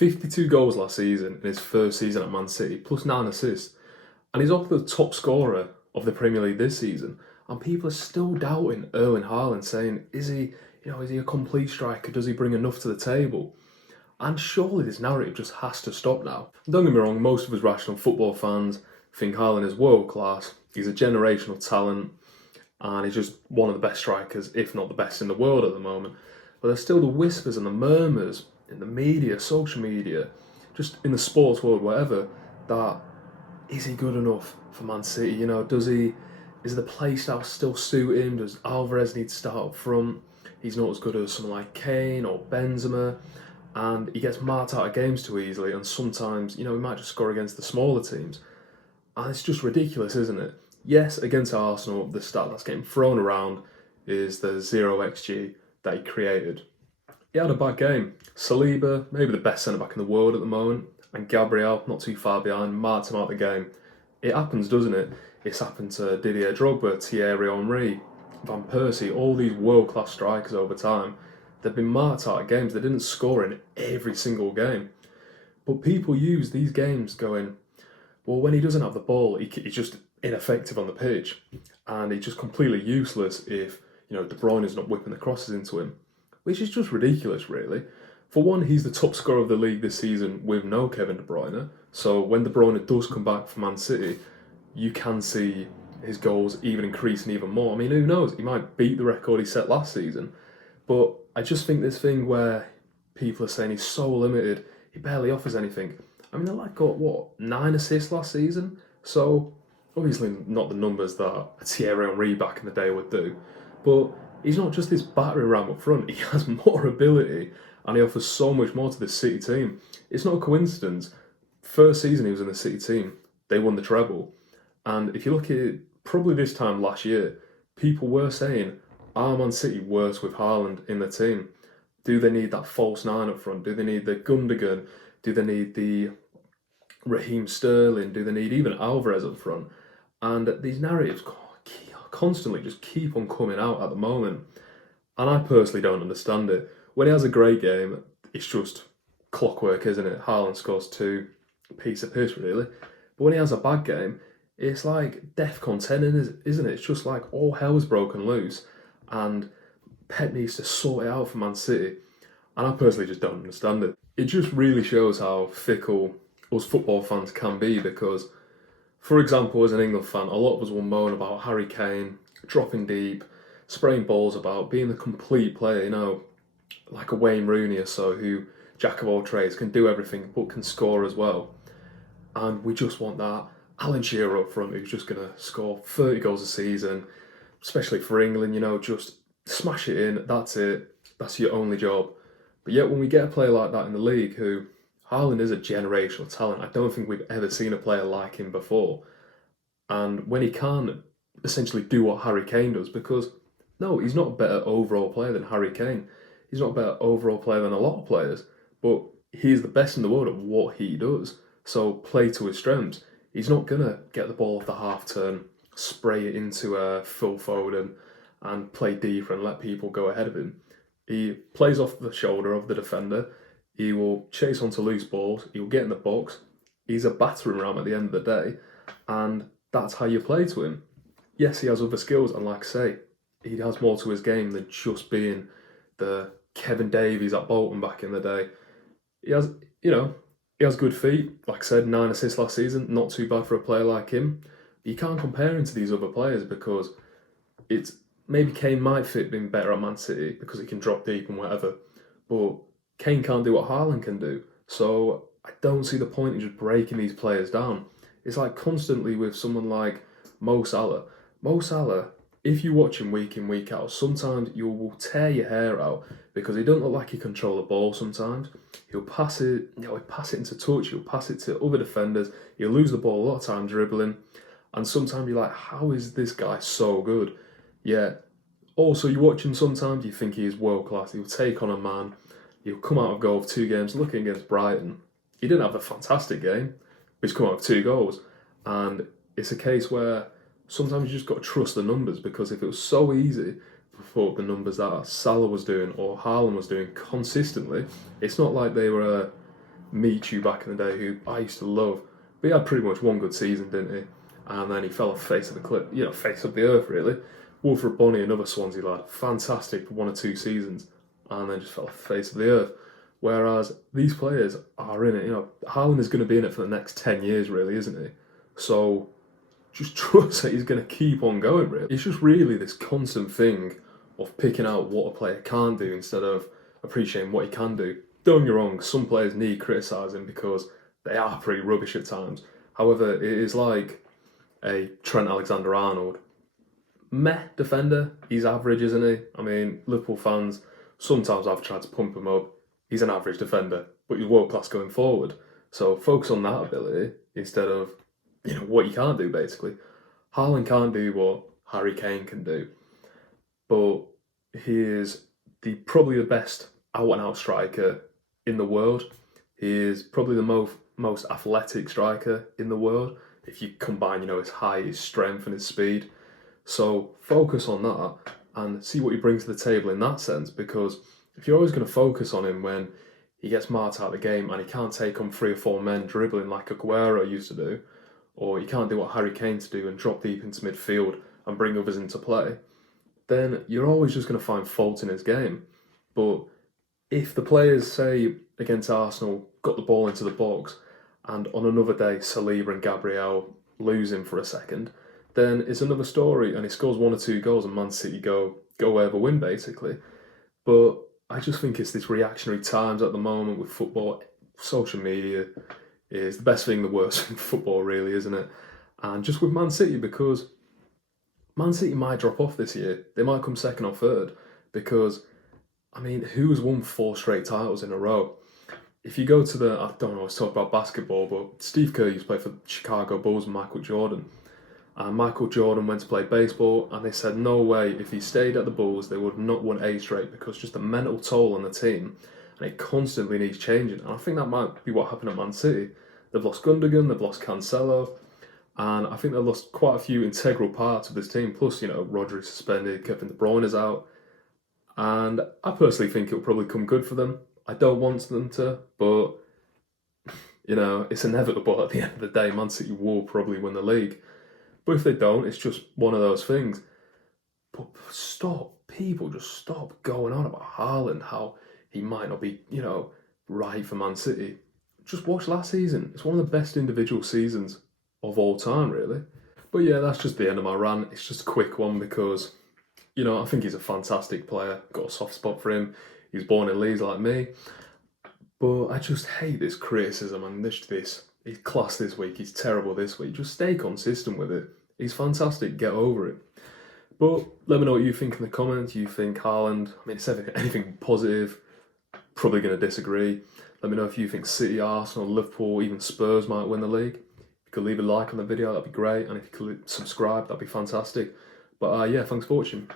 52 goals last season in his first season at Man City, plus 9 assists. And he's also the top scorer of the Premier League this season. And people are still doubting Erling Haaland, saying, is he a complete striker? Does he bring enough to the table? And surely this narrative just has to stop now. Don't get me wrong, most of us rational football fans think Haaland is world class. He's a generational talent, and he's just one of the best strikers, if not the best in the world at the moment. But there's still the whispers and the murmurs in the media, social media, just in the sports world, whatever, that is he good enough for Man City? Is the play style still suit him? Does Alvarez need to start up front? He's not as good as someone like Kane or Benzema, and he gets marked out of games too easily, and sometimes, he might just score against the smaller teams. And it's just ridiculous, isn't it? Yes, against Arsenal, the stat that's getting thrown around is the 0xG that he created. He had a bad game. Saliba, maybe the best centre-back in the world at the moment, and Gabriel, not too far behind, marked him out of the game. It happens, doesn't it? It's happened to Didier Drogba, Thierry Henry, Van Persie, all these world-class strikers over time. They've been marked out of games. They didn't score in every single game. But people use these games going, well, when he doesn't have the ball, he's just ineffective on the pitch. And he's just completely useless if, De Bruyne is not whipping the crosses into him. Which is just ridiculous, really. For one, he's the top scorer of the league this season with no Kevin De Bruyne. So when De Bruyne does come back for Man City, you can see his goals even increasing even more. I mean, who knows? He might beat the record he set last season. But I just think this thing where people are saying he's so limited, he barely offers anything. I mean, the lad got, 9 assists last season? So, obviously not the numbers that Thierry Henry back in the day would do. But he's not just this battering ram up front. He has more ability, and he offers so much more to the City team. It's not a coincidence. First season he was in the City team, they won the treble. And if you look at it, probably this time last year, people were saying, are Man City worse with Haaland in the team? Do they need that false 9 up front? Do they need the Gundogan? Do they need the Raheem Sterling? Do they need even Alvarez up front? And these narratives constantly just keep on coming out at the moment. And I personally don't understand it. When he has a great game, it's just clockwork, isn't it? Haaland scores 2, piece of piss, really. But when he has a bad game, it's like DEFCON 10, isn't it? It's just like all hell's broken loose, and Pep needs to sort it out for Man City. And I personally just don't understand it. It just really shows how fickle us football fans can be, because, for example, as an England fan, a lot of us will moan about Harry Kane dropping deep, spraying balls about, being the complete player, like a Wayne Rooney or so, who, jack of all trades, can do everything but can score as well. And we just want that Alan Shearer up front, who's just going to score 30 goals a season, especially for England, just smash it in, that's it, that's your only job. But yet when we get a player like that in the league, who, Haaland is a generational talent, I don't think we've ever seen a player like him before. And when he can essentially do what Harry Kane does, because, no, he's not a better overall player than Harry Kane. He's not a better overall player than a lot of players, but he's the best in the world at what he does. So play to his strengths. He's not going to get the ball off the half turn, spray it into Phil Foden and play deeper and let people go ahead of him. He plays off the shoulder of the defender. He will chase onto loose balls. He will get in the box. He's a battering ram at the end of the day, and that's how you play to him. Yes, he has other skills, and like I say, he has more to his game than just being the Kevin Davies at Bolton back in the day. He has, he has good feet. Like I said, 9 assists last season, not too bad for a player like him. But you can't compare him to these other players, because it's maybe Kane might fit being better at Man City because he can drop deep and whatever. But Kane can't do what Haaland can do. So I don't see the point in just breaking these players down. It's like constantly with someone like Mo Salah. Mo Salah, if you watch him week in, week out, sometimes you will tear your hair out because he doesn't look like he control the ball sometimes. He'll pass it, he'll pass it into touch, he'll pass it to other defenders, he'll lose the ball a lot of time dribbling, and sometimes you're like, how is this guy so good? Yeah, also you watch him sometimes, you think he is world class, he'll take on a man, he'll come out of goal with 2 games, looking against Brighton. He didn't have a fantastic game, but he's come out with 2 goals, and it's a case where sometimes you just got to trust the numbers, because if it was so easy for the numbers that Salah was doing or Haaland was doing consistently, it's not like they were Michu back in the day, who I used to love. But he had pretty much one good season, didn't he? And then he fell off the face of the cliff, face of the earth, really. Wilfred Bonny, another Swansea lad, fantastic for 1 or 2 seasons, and then just fell off the face of the earth. Whereas these players are in it. Haaland is going to be in it for the next 10 years, really, isn't he? So just trust that he's going to keep on going, really. It's just really this constant thing of picking out what a player can't do instead of appreciating what he can do. Don't get me wrong, some players need criticising because they are pretty rubbish at times. However, it is like a Trent Alexander-Arnold. Meh defender, he's average, isn't he? I mean, Liverpool fans, sometimes I've tried to pump him up. He's an average defender, but he's world class going forward. So focus on that ability instead of what you can't do, basically. Haaland can't do what Harry Kane can do, but he is probably the best out-and-out striker in the world. He is probably the most athletic striker in the world if you combine, his height, his strength, and his speed. So focus on that and see what he brings to the table in that sense, because if you're always going to focus on him when he gets marked out of the game and he can't take on 3 or 4 men dribbling like Aguero used to do, or he can't do what Harry Kane's do and drop deep into midfield and bring others into play, then you're always just going to find faults in his game. But if the players, say, against Arsenal, got the ball into the box, and on another day Saliba and Gabriel lose him for a second, then it's another story, and he scores 1 or 2 goals and Man City go wherever win, basically. But I just think it's this reactionary times at the moment with football. Social media is the best thing, the worst thing for football, really, isn't it? And just with Man City, because Man City might drop off this year. They might come second or third, because, I mean, who's won 4 straight titles in a row? If you go to I don't know, let's talk about basketball, but Steve Kerr used to play for Chicago Bulls and Michael Jordan. And Michael Jordan went to play baseball, and they said no way, if he stayed at the Bulls, they would not win 8 straight, because just the mental toll on the team, and it constantly needs changing. And I think that might be what happened at Man City. They've lost Gundogan, they've lost Cancelo, and I think they've lost quite a few integral parts of this team. Plus, Rodri's suspended, Kevin De Bruyne is out, and I personally think it'll probably come good for them. I don't want them to, but it's inevitable at the end of the day. Man City will probably win the league. But if they don't, it's just one of those things. But just stop going on about Haaland, how he might not be, right for Man City. Just watch last season. It's one of the best individual seasons of all time, really. But yeah, that's just the end of my rant. It's just a quick one because, I think he's a fantastic player. Got a soft spot for him. He was born in Leeds like me. But I just hate this criticism and this. He's class this week, he's terrible this week. Just stay consistent with it. He's fantastic, get over it. But let me know what you think in the comments. You think Haaland, it's anything positive, probably going to disagree. Let me know if you think City, Arsenal, Liverpool, even Spurs might win the league. If you could leave a like on the video, that'd be great. And if you could subscribe, that'd be fantastic. But yeah, thanks for watching.